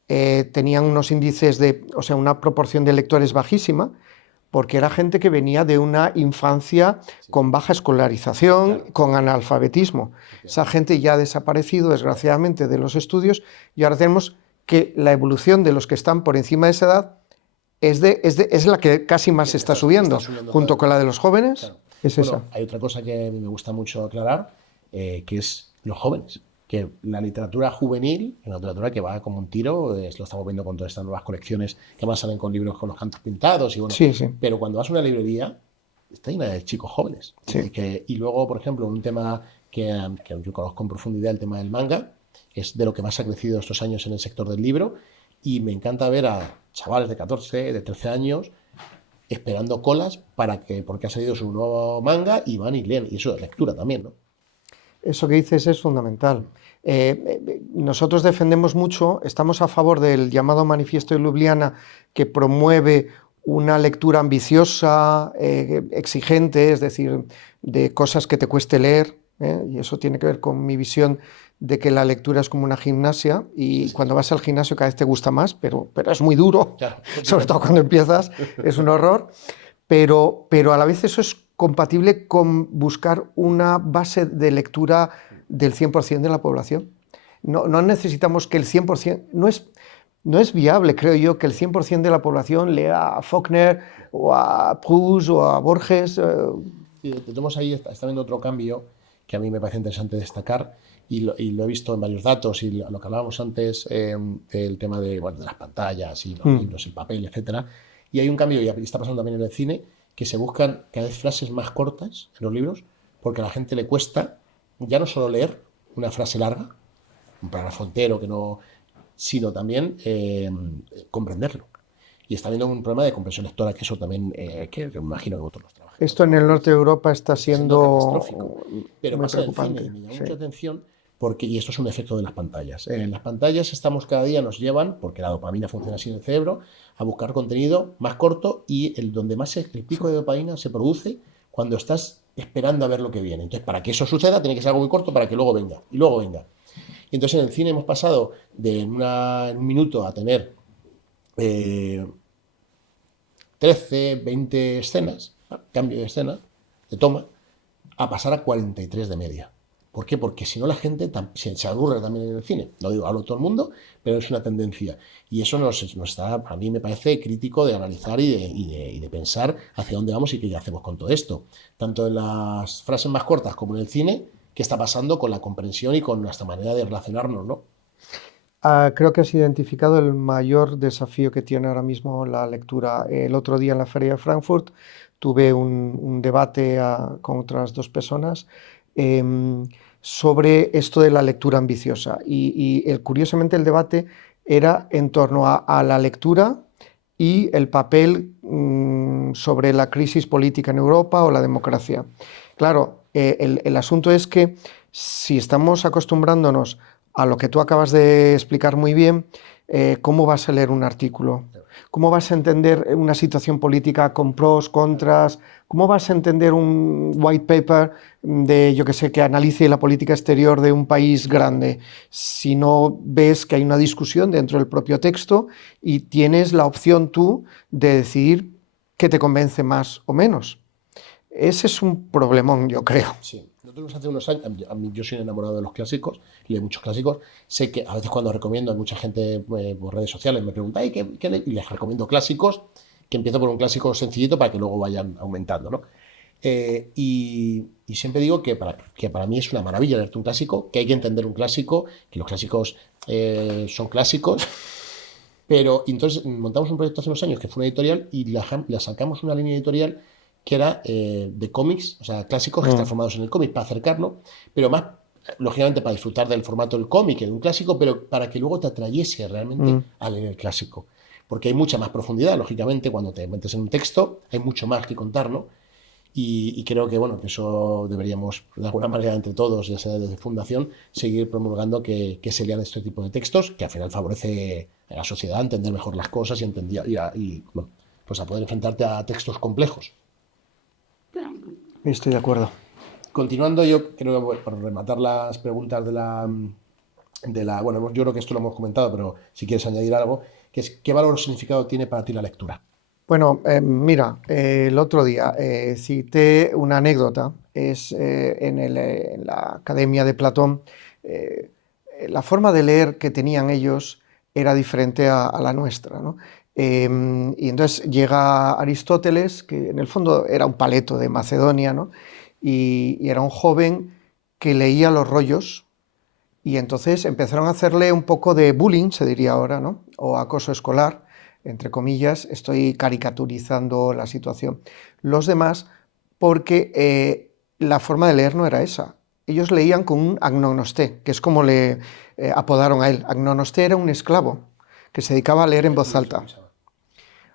tenían unos índices o sea, una proporción de lectores bajísima, porque era gente que venía de una infancia con baja escolarización, con analfabetismo. Esa gente ya ha desaparecido, desgraciadamente, de los estudios, y ahora tenemos que la evolución de los que están por encima de esa edad es la que casi más está subiendo, junto con la de los jóvenes. Claro. Es bueno, esa. Hay otra cosa que me gusta mucho aclarar, que es los jóvenes. Que la literatura juvenil, una literatura que va como un tiro, lo estamos viendo con todas estas nuevas colecciones que más salen con libros con los cantos pintados. Y bueno, sí, sí. Pero cuando vas a una librería, está llena de chicos jóvenes. Sí. Y luego, por ejemplo, un tema que yo conozco en profundidad, el tema del manga, es de lo que más ha crecido estos años en el sector del libro. Y me encanta ver a chavales de 14, de 13 años esperando colas porque ha salido su nuevo manga y van y leen. Y eso es lectura también, ¿no? Eso que dices es fundamental. Nosotros defendemos mucho, estamos a favor del llamado Manifiesto de Ljubljana, que promueve una lectura ambiciosa, exigente, es decir, de cosas que te cueste leer, y eso tiene que ver con mi visión de que la lectura es como una gimnasia, y cuando vas al gimnasio cada vez te gusta más, pero es muy duro, claro. Sobre todo cuando empiezas, es un horror, pero a la vez eso es compatible con buscar una base de lectura del 100% de la población. No necesitamos que el 100%, no es viable, creo yo, que el 100% de la población lea a Faulkner o a Proust o a Borges. Sí, tenemos ahí, está viendo otro cambio que a mí me parece interesante destacar y lo he visto en varios datos y lo que hablábamos antes, el tema de, bueno, de las pantallas y los libros, el papel, etcétera. Y hay un cambio, y está pasando también en el cine, que se buscan cada vez frases más cortas en los libros porque a la gente le cuesta ya no solo leer una frase larga, un párrafo entero que no, sino también comprenderlo. Y está habiendo un problema de comprensión lectora, que eso también, que me imagino que vosotros los trabajáis. Esto en el norte de Europa está Siendo siendo catastrófico. Pero muy pasa en el cine preocupante. y me llama Sí. mucha atención porque, y esto es un efecto de las pantallas. En las pantallas estamos cada día, nos llevan, porque la dopamina funciona así en el cerebro, a buscar contenido más corto y donde más el pico de dopamina se produce cuando estás esperando a ver lo que viene. Entonces, para que eso suceda, tiene que ser algo muy corto para que luego venga, y luego venga. Y entonces en el cine hemos pasado de en un minuto a tener 13, 20 escenas, cambio de escena, de toma, a pasar a 43 de media. ¿Por qué? Porque si no la gente se aburre también en el cine. No digo hablo todo el mundo, pero es una tendencia. Y eso nos está, a mí me parece crítico de analizar y de pensar hacia dónde vamos y qué hacemos con todo esto. Tanto en las frases más cortas como en el cine, qué está pasando con la comprensión y con nuestra manera de relacionarnos, ¿no? Creo que has identificado el mayor desafío que tiene ahora mismo la lectura. El otro día en la Feria de Frankfurt tuve un debate con otras dos personas em, sobre esto de la lectura ambiciosa. Curiosamente el debate era en torno a la lectura y el papel sobre la crisis política en Europa o la democracia. Claro, el asunto es que si estamos acostumbrándonos a lo que tú acabas de explicar muy bien, ¿cómo vas a leer un artículo? ¿Cómo vas a entender una situación política con pros, contras? ¿Cómo vas a entender un white paper de, yo que sé, que analice la política exterior de un país grande si no ves que hay una discusión dentro del propio texto y tienes la opción tú de decidir qué te convence más o menos? Ese es un problemón, yo creo. Sí. Nosotros hace unos años, a mí yo soy enamorado de los clásicos, leo muchos clásicos, sé que a veces cuando recomiendo, hay mucha gente por redes sociales me pregunta, ¿qué? Y les recomiendo clásicos, que empiezo por un clásico sencillito para que luego vayan aumentando, ¿no? Y siempre digo que para mí es una maravilla leerte un clásico, que hay que entender un clásico, que los clásicos son clásicos, pero entonces montamos un proyecto hace unos años que fue una editorial y la sacamos una línea editorial que era de cómics, o sea, clásicos que están formados en el cómic para acercarlo, pero más, lógicamente, para disfrutar del formato del cómic, de un clásico, pero para que luego te atrayese realmente a leer el clásico. Porque hay mucha más profundidad, lógicamente, cuando te metes en un texto, hay mucho más que contar, ¿no? Y creo que, bueno, que eso deberíamos, de alguna manera, entre todos, ya sea desde Fundación, seguir promulgando que se lean este tipo de textos, que al final favorece a la sociedad a entender mejor las cosas bueno, pues a poder enfrentarte a textos complejos. Estoy de acuerdo. Continuando, yo creo que para rematar las preguntas bueno, yo creo que esto lo hemos comentado, pero si quieres añadir algo, que es ¿qué valor o significado tiene para ti la lectura? Bueno, mira, el otro día cité una anécdota, es en la Academia de Platón, la forma de leer que tenían ellos era diferente a la nuestra, ¿no? Y entonces llega Aristóteles, que en el fondo era un paleto de Macedonia, ¿no? Y era un joven que leía los rollos y entonces empezaron a hacerle un poco de bullying, se diría ahora, ¿no? O acoso escolar, entre comillas, estoy caricaturizando la situación. Los demás, porque la forma de leer no era esa. Ellos leían con un agnonosté, que es como le apodaron a él. Agnonosté era un esclavo que se dedicaba a leer en voz alta.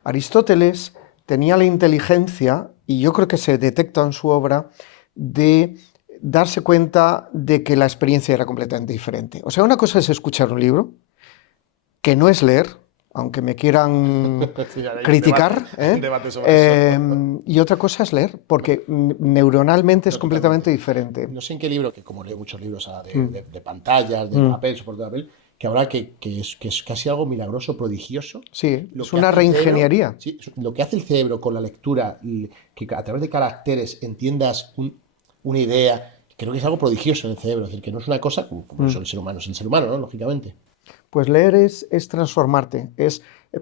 Aristóteles tenía la inteligencia, y yo creo que se detecta en su obra, de darse cuenta de que la experiencia era completamente diferente. O sea, una cosa es escuchar un libro, que no es leer, aunque me quieran Sí, criticar, un debate sobre eso. y otra cosa es leer, porque neuronalmente es No, completamente totalmente. diferente. No sé en qué libro, que como leo muchos libros de pantallas, de papel, soporte de papel, que habrá que es casi algo milagroso, prodigioso. Sí, Lo es que una hace el cerebro, reingeniería. sí, lo que hace el cerebro con la lectura, y que a través de caracteres entiendas una idea, creo que es algo prodigioso en el cerebro. Es decir, que no es una cosa como es el ser humano, es el ser humano, ¿no? Lógicamente. Pues leer es transformarte.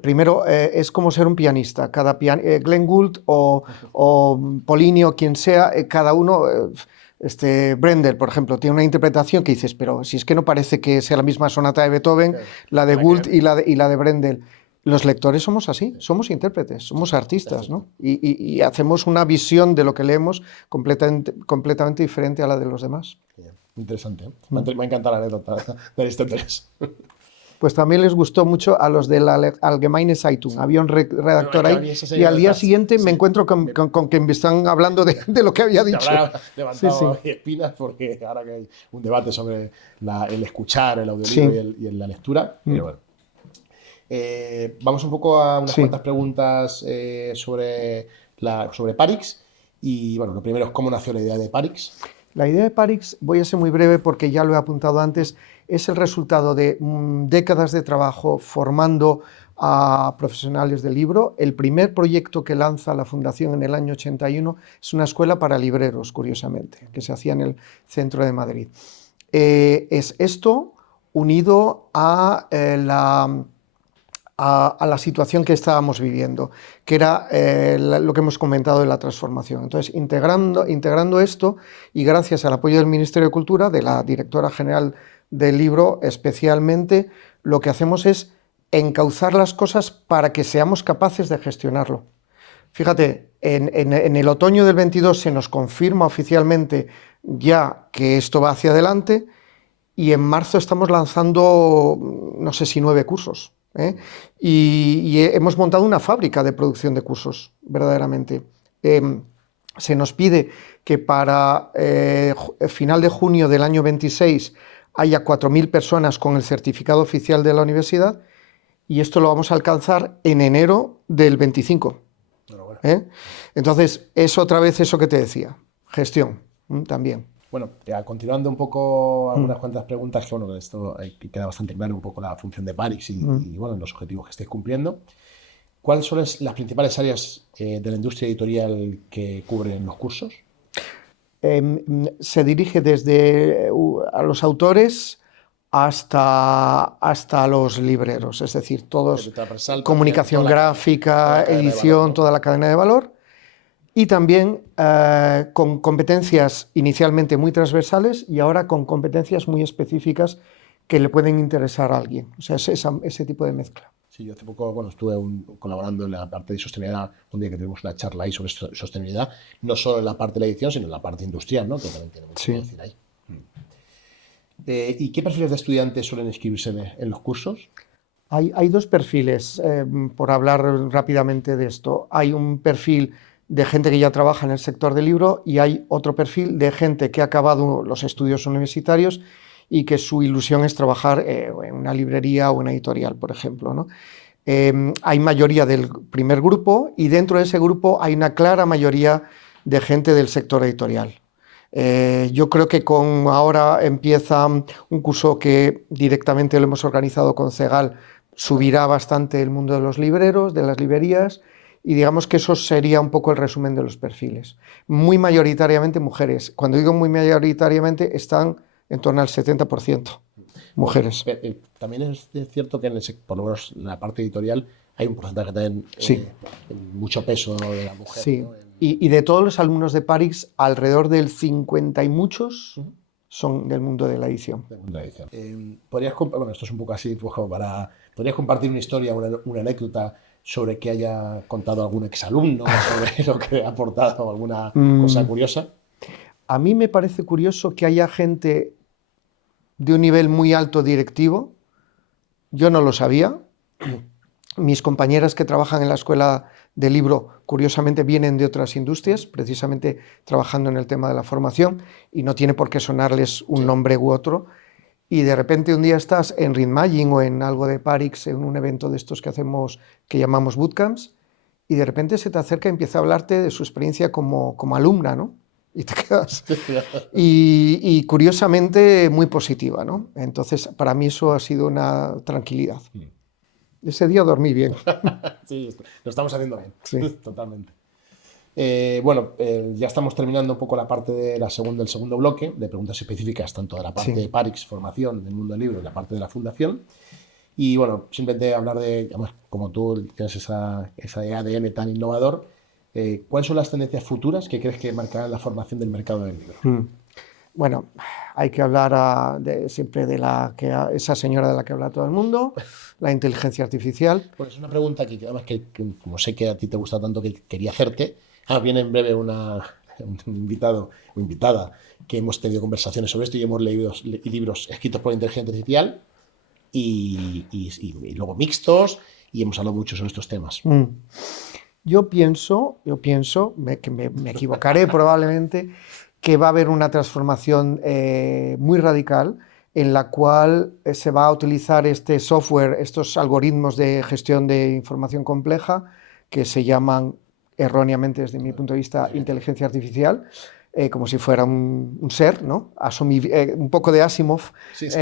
Primero, es como ser un pianista. Glenn Gould o Polinio, quien sea, cada uno, Brendel, por ejemplo, tiene una interpretación que dices, pero si es que no parece que sea la misma sonata de Beethoven, Claro. la de Gould y la de Brendel. Los lectores somos así, somos intérpretes, somos artistas, ¿no? Y hacemos una visión de lo que leemos completamente diferente a la de los demás. Interesante, ¿eh? Me ha encantado la anécdota de Aristóteles. Pues también les gustó mucho a los de la Allgemeine Zeitung. Había un redactor ahí y al día siguiente me encuentro con que me están hablando de lo que había dicho. Te habrá levantado espinas porque ahora que hay un debate sobre el escuchar, el audiolibro y la lectura. Pero bueno. Vamos un poco a unas cuantas preguntas sobre Parix. Y bueno, lo primero es cómo nació la idea de Parix. La idea de Parix, voy a ser muy breve porque ya lo he apuntado antes, es el resultado de décadas de trabajo formando a profesionales del libro. El primer proyecto que lanza la Fundación en el año 81 es una escuela para libreros, curiosamente, que se hacía en el centro de Madrid. Es esto unido a la situación que estábamos viviendo, que era lo que hemos comentado de la transformación. Entonces, integrando esto, y gracias al apoyo del Ministerio de Cultura, de la directora general del libro especialmente, lo que hacemos es encauzar las cosas para que seamos capaces de gestionarlo. Fíjate, en el otoño del 22 se nos confirma oficialmente ya que esto va hacia adelante, y en marzo estamos lanzando, no sé si 9 cursos. Y hemos montado una fábrica de producción de cursos, verdaderamente. Se nos pide que para final de junio del año 26 haya 4.000 personas con el certificado oficial de la universidad, y esto lo vamos a alcanzar en enero del 25. Entonces, es otra vez eso que te decía, gestión también. Bueno, continuando un poco algunas cuantas preguntas, que bueno, esto queda bastante claro un poco la función de Parix y bueno, los objetivos que estáis cumpliendo. ¿Cuáles son las principales áreas de la industria editorial que cubren los cursos? Se dirige desde a los autores hasta los libreros, es decir, todos, comunicación gráfica, edición, toda la cadena de valor. Y también con competencias inicialmente muy transversales y ahora con competencias muy específicas que le pueden interesar a alguien. O sea, es ese tipo de mezcla. Sí, yo hace poco estuve colaborando en la parte de sostenibilidad, un día que tuvimos una charla ahí sobre sostenibilidad, no solo en la parte de la edición, sino en la parte industrial, ¿no? Que también tiene mucho que decir ahí. ¿Y qué perfiles de estudiantes suelen inscribirse en los cursos? Hay dos perfiles, por hablar rápidamente de esto. Hay un perfil de gente que ya trabaja en el sector del libro y hay otro perfil de gente que ha acabado los estudios universitarios y que su ilusión es trabajar en una librería o una editorial, por ejemplo, ¿no? Hay mayoría del primer grupo y dentro de ese grupo hay una clara mayoría de gente del sector editorial. Yo creo que ahora empieza un curso que directamente lo hemos organizado con CEGAL, subirá bastante el mundo de los libreros, de las librerías. Y digamos que eso sería un poco el resumen de los perfiles. Muy mayoritariamente mujeres. Cuando digo muy mayoritariamente, están en torno al 70% mujeres. También es cierto que por lo menos en la parte editorial hay un porcentaje también, mucho peso de la mujer. Sí, ¿no? Y de todos los alumnos de Parix, alrededor del 50 y muchos son del mundo de la edición. Bueno, esto es un poco así, pues como ¿podrías compartir una historia, una anécdota sobre que haya contado algún exalumno, sobre lo que ha aportado, alguna cosa curiosa? A mí me parece curioso que haya gente de un nivel muy alto directivo. Yo no lo sabía. Mis compañeras que trabajan en la escuela de libro, curiosamente, vienen de otras industrias, precisamente trabajando en el tema de la formación, y no tiene por qué sonarles un nombre u otro. Y de repente un día estás en Readmaging o en algo de Parix, en un evento de estos que hacemos, que llamamos bootcamps, y de repente se te acerca y empieza a hablarte de su experiencia como alumna, ¿no? Y te quedas. Y curiosamente muy positiva, ¿no? Entonces, para mí eso ha sido una tranquilidad. Ese día dormí bien. Sí, lo estamos haciendo bien. Sí. Totalmente. Ya estamos terminando un poco la parte del segundo bloque de preguntas específicas, tanto de la parte de Parix, formación del mundo del libro, y la parte de la fundación. Y bueno, simplemente hablar de, además, como tú tienes ese ADN tan innovador, ¿cuáles son las tendencias futuras que crees que marcarán la formación del mercado del libro? Mm. Bueno, hay que hablar siempre de esa señora de la que habla todo el mundo, la inteligencia artificial. Bueno, es una pregunta que además como sé que a ti te gusta tanto que quería hacerte. Viene en breve un invitado o invitada que hemos tenido conversaciones sobre esto y hemos leído libros escritos por inteligencia artificial y luego mixtos y hemos hablado mucho sobre estos temas. Yo pienso, que me equivocaré probablemente, que va a haber una transformación muy radical en la cual se va a utilizar este software, estos algoritmos de gestión de información compleja, que se llaman erróneamente, desde mi punto de vista, inteligencia artificial, como si fuera un ser, ¿no? Un poco de Asimov. Sí, sí.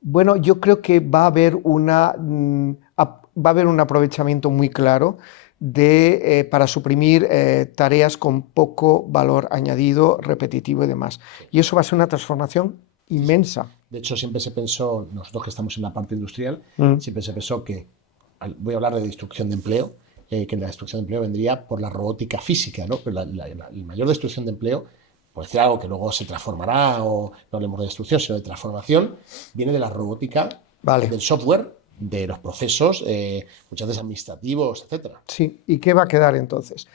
Bueno, yo creo que va a haber un aprovechamiento muy claro para suprimir tareas con poco valor añadido, repetitivo y demás. Y eso va a ser una transformación inmensa. De hecho, siempre se pensó, nosotros que estamos en la parte industrial, siempre se pensó que, voy a hablar de destrucción de empleo, que la destrucción de empleo vendría por la robótica física, ¿no? Pero la mayor destrucción de empleo, por decir algo que luego se transformará, o no hablemos de destrucción, sino de transformación, viene de la robótica, del software, de los procesos, muchas veces administrativos, etcétera. Sí, ¿y qué va a quedar entonces?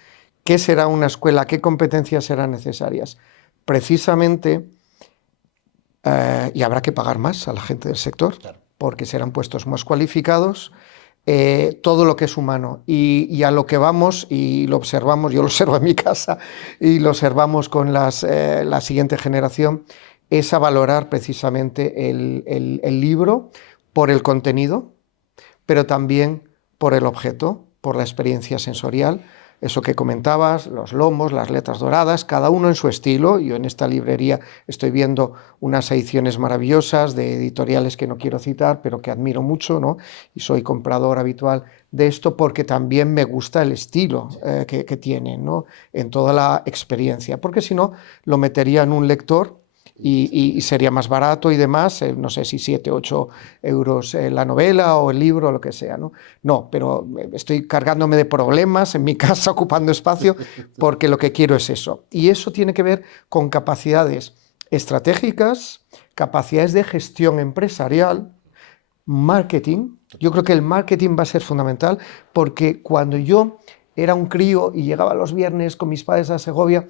¿Qué será una escuela? ¿Qué competencias serán necesarias? Precisamente, y habrá que pagar más a la gente del sector, Claro. Porque serán puestos más cualificados, todo lo que es humano. Y a lo que vamos, y lo observamos, yo lo observo en mi casa, y lo observamos con la siguiente generación, es a valorar precisamente el libro por el contenido, pero también por el objeto, por la experiencia sensorial. Eso que comentabas, los lomos, las letras doradas, cada uno en su estilo. Yo en esta librería estoy viendo unas ediciones maravillosas de editoriales que no quiero citar, pero que admiro mucho, ¿no? Y soy comprador habitual de esto porque también me gusta el estilo que tienen, ¿no? En toda la experiencia, porque si no, lo metería en un lector y sería más barato y demás, no sé si 7, 8 euros la novela o el libro o lo que sea, ¿no? No, pero estoy cargándome de problemas en mi casa, ocupando espacio, porque lo que quiero es eso. Y eso tiene que ver con capacidades estratégicas, capacidades de gestión empresarial, marketing. Yo creo que el marketing va a ser fundamental, porque cuando yo era un crío y llegaba los viernes con mis padres a Segovia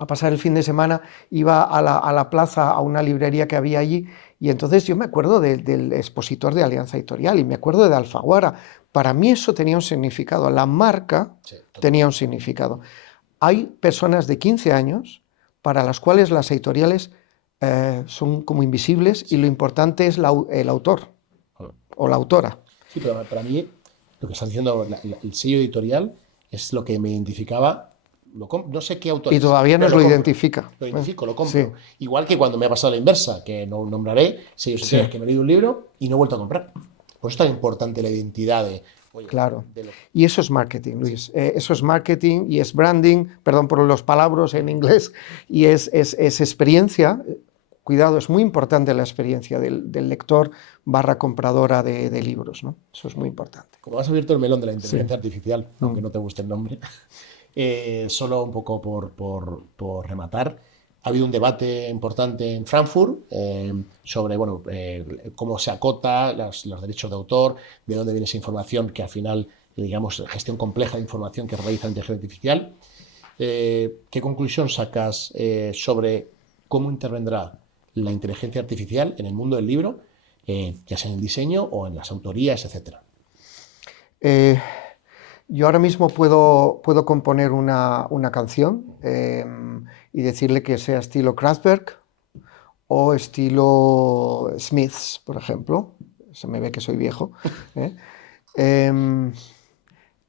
a pasar el fin de semana, iba a la plaza, a una librería que había allí, y entonces yo me acuerdo del expositor de Alianza Editorial y me acuerdo de Alfaguara. Para mí eso tenía un significado, la marca tenía un significado. Hay personas de 15 años para las cuales las editoriales son como invisibles y lo importante es el autor o la autora. Sí, pero para mí lo que está diciendo el sello editorial es lo que me identificaba. No sé qué autor. Y todavía nos lo identifica. Lo identifico, lo compro. Sí. Igual que cuando me ha pasado la inversa, que no nombraré, sellos editoriales que me he leído un libro y no he vuelto a comprar. Por eso es tan importante la identidad de... Oye, claro. Y eso es marketing, Luis. Eso es marketing y es branding, perdón por los palabras en inglés, y es experiencia. Cuidado, es muy importante la experiencia del lector / compradora de libros, ¿no? Eso es muy importante. Como has abierto el melón de la inteligencia artificial, aunque no te guste el nombre, solo un poco por rematar, ha habido un debate importante en Frankfurt sobre cómo se acota los derechos de autor, de dónde viene esa información que al final, digamos, gestión compleja de información que realiza la inteligencia artificial. ¿Qué conclusión sacas sobre cómo intervendrá la inteligencia artificial en el mundo del libro, ya sea en el diseño o en las autorías, etcétera? Yo ahora mismo puedo componer una canción y decirle que sea estilo Kraftwerk o estilo Smiths, por ejemplo. Se me ve que soy viejo.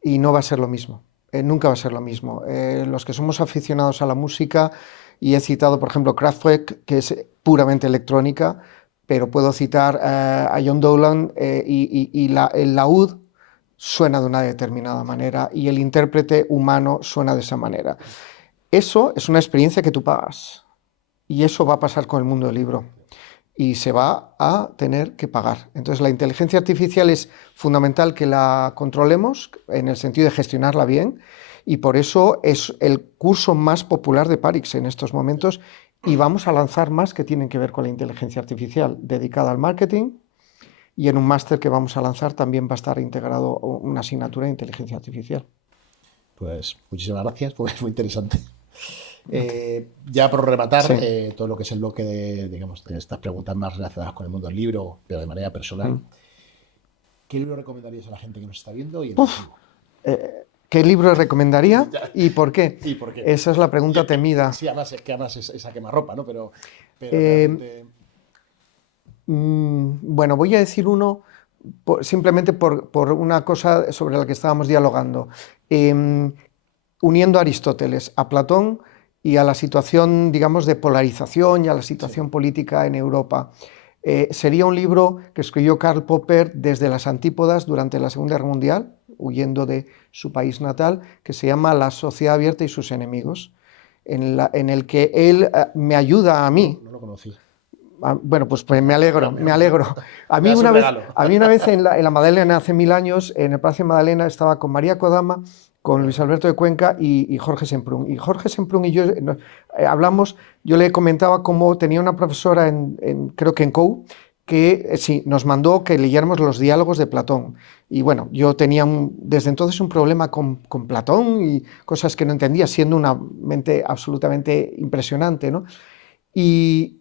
Y no va a ser lo mismo. Nunca va a ser lo mismo. Los que somos aficionados a la música, y he citado, por ejemplo, Kraftwerk, que es puramente electrónica, pero puedo citar a John Dowland y el laúd suena de una determinada manera y el intérprete humano suena de esa manera. Eso es una experiencia que tú pagas y eso va a pasar con el mundo del libro. y se va a tener que pagar. Entonces la inteligencia artificial es fundamental que la controlemos en el sentido de gestionarla bien, y por eso es el curso más popular de Parix en estos momentos, y vamos a lanzar más que tienen que ver con la inteligencia artificial, dedicada al marketing, y en un máster que vamos a lanzar también va a estar integrado una asignatura de inteligencia artificial. Pues muchísimas gracias, pues es muy interesante. Ya por rematar, Sí. todo lo que es el bloque de estas preguntas más relacionadas con el mundo del libro, pero de manera personal, ¿qué libro recomendarías a la gente que nos está viendo y el motivo? ¿Qué libro recomendaría Ya. y por qué? ¿Y por qué? Esa es la pregunta temida. Sí, además es que es a quemarropa, ¿no? Pero Eh, realmente... bueno, voy a decir uno simplemente por una cosa sobre la que estábamos dialogando. Uniendo a Aristóteles, a Platón y a la situación, digamos, de polarización y a la situación política en Europa. Sería un libro que escribió Karl Popper desde las antípodas durante la Segunda Guerra Mundial, huyendo de su país natal, que se llama La sociedad abierta y sus enemigos, en el que él me ayuda a mí. No lo conocí. Bueno, pues me alegro, me alegro. A mí una vez en la Madalena, hace 1000 años, en el Palacio de Madalena, estaba con María Kodama, con Luis Alberto de Cuenca y Jorge Semprún. Y Jorge Semprún y yo hablamos, yo le comentaba cómo tenía una profesora, creo que en COU, que sí, nos mandó que leyéramos los diálogos de Platón. Y bueno, yo tenía desde entonces un problema con Platón y cosas que no entendía, siendo una mente absolutamente impresionante, ¿no? Y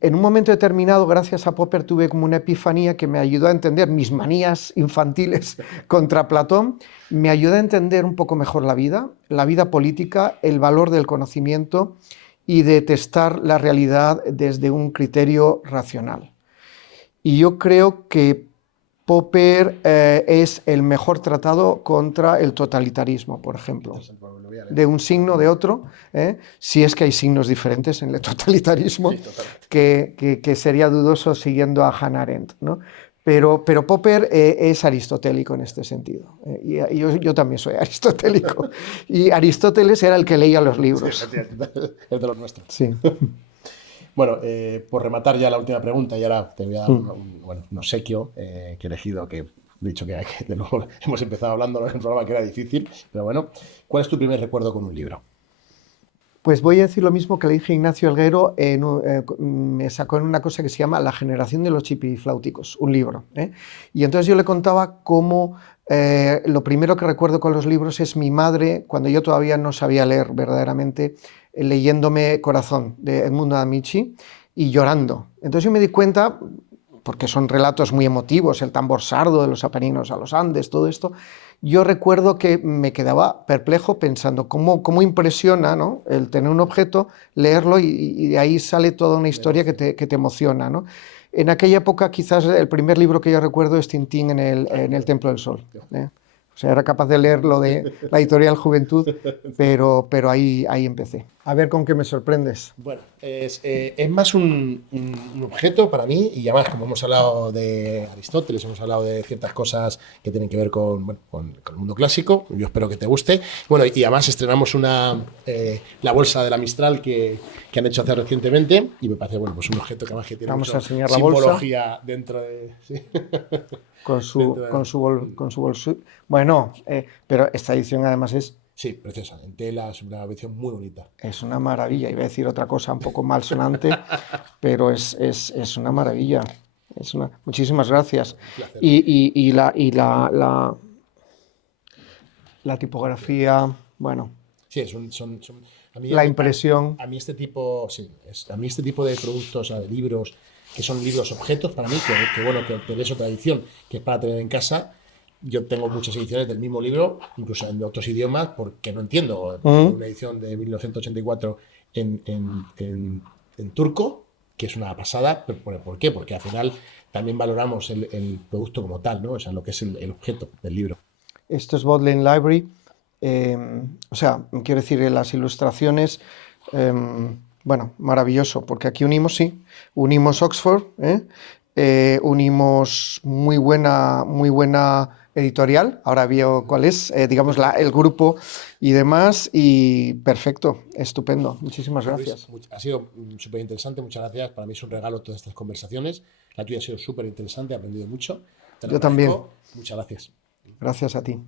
en un momento determinado, gracias a Popper, tuve como una epifanía que me ayudó a entender mis manías infantiles contra Platón, me ayudó a entender un poco mejor la vida política, el valor del conocimiento y de testar la realidad desde un criterio racional. Y yo creo que Popper es el mejor tratado contra el totalitarismo, por ejemplo, de un signo, de otro, si es que hay signos diferentes en el totalitarismo, Sí, que sería dudoso siguiendo a Hannah Arendt, ¿no? Pero Popper es aristotélico en este sentido. Y yo también soy aristotélico. Y Aristóteles era el que leía los libros. Sí, es de los nuestros. Sí. Bueno, por rematar ya la última pregunta, y ahora te voy a dar un obsequio que he elegido, que he dicho que de nuevo hemos empezado hablando en el programa que era difícil, pero bueno, ¿cuál es tu primer recuerdo con un libro? Pues voy a decir lo mismo que le dije a Ignacio Elguero, me sacó en una cosa que se llama La generación de los chipifláuticos, un libro. Y entonces yo le contaba cómo lo primero que recuerdo con los libros es mi madre, cuando yo todavía no sabía leer verdaderamente, leyéndome Corazón, de Edmundo Amici, y llorando. Entonces yo me di cuenta, porque son relatos muy emotivos, el tambor sardo de los Apeninos a los Andes, todo esto. Yo recuerdo que me quedaba perplejo pensando cómo impresiona, ¿no?, el tener un objeto, leerlo y de ahí sale toda una historia que te emociona, ¿no? En aquella época quizás el primer libro que yo recuerdo es Tintín en el Templo del Sol. O sea, era capaz de leer lo de la editorial Juventud, pero ahí empecé. A ver con qué me sorprendes. Bueno, es más un objeto para mí, y además, como hemos hablado de Aristóteles, hemos hablado de ciertas cosas que tienen que ver con el mundo clásico, yo espero que te guste. Bueno, y además estrenamos la bolsa de la Mistral que han hecho hace recientemente, y me parece, bueno, pues un objeto que además que tiene Vamos mucha a enseñar la simbología bolsa dentro de... Sí. con su bolso. Bueno, pero esta edición además Sí, preciosa, en tela, es una edición muy bonita. es una maravilla. Iba a decir otra cosa un poco malsonante, pero es una maravilla. Muchísimas gracias. Placer. Y la tipografía, bueno, Sí, a mí la impresión. A mí este tipo, sí, a mí este tipo de productos, o sea, de libros, que son libros objetos para mí, que es otra edición, que es para tener en casa. Yo tengo muchas ediciones del mismo libro, incluso en otros idiomas, porque no entiendo. Una edición de 1984 en turco, que es una pasada. ¿Por qué? Porque al final también valoramos el producto como tal, ¿no? O sea, lo que es el objeto del libro. Esto es Bodleian Library. O sea, quiero decir, las ilustraciones, bueno, maravilloso, porque aquí unimos Oxford, unimos muy buena editorial, ahora veo cuál es, digamos, el grupo y demás, y perfecto, estupendo, muchísimas gracias. Luis, ha sido súper interesante, muchas gracias. Para mí es un regalo todas estas conversaciones. La tuya ha sido súper interesante, he aprendido mucho. Te lo Yo también, agradezco. Muchas gracias. gracias a ti.